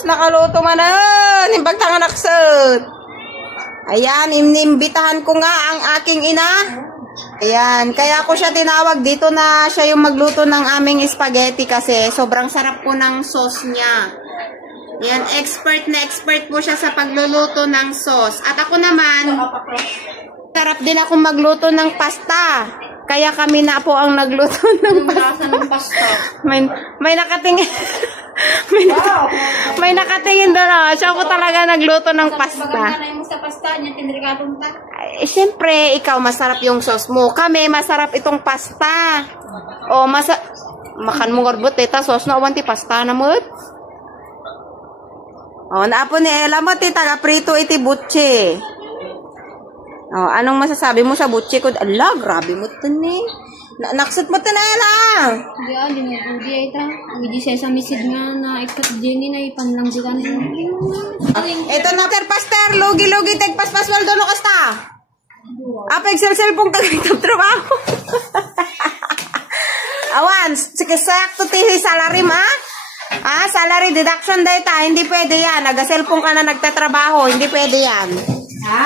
Sus, nakaluto man na. Nimbagtangan aksot. Ayan, inimbitahan ko nga ang aking ina. Ayan, kaya ko siya tinawag dito na siya yung magluto ng aming spaghetti kasi sobrang sarap po ng sauce niya. Ayan, expert na expert po siya sa pagluluto ng sauce. At ako naman, sarap din ako magluto ng pasta. Kaya kami na po ang nagluto ng pasta. May nakatingin. May nakatingin doon. Siya po talaga nagluto ng pasta. Eh, siyempre, ikaw masarap yung sauce mo. Kami, masarap itong pasta. O, makan mo garbot, tita, sauce na awan ti pasta na mo. O, naapo ni Ella mo, tita, prito iti butche. O, anong masasabi mo sa butche ko? Ala, grabe mo ito ni. Naksot mo ito na, Ella. Hindi, dinagudi ay ta. Hindi siya sa misid nga na ikat din na ipanlangsikan. Ito na, Pastor, lugi-lugi, tagpaspaswal doon o kasta. Apeg cellphone kagaytang trabaho. Awan, sige sakto tihi salary ma. Salary deduction data, hindi pwede yan. Nag-cellphone ka na nagtatrabaho, hindi pwede yan. Ha?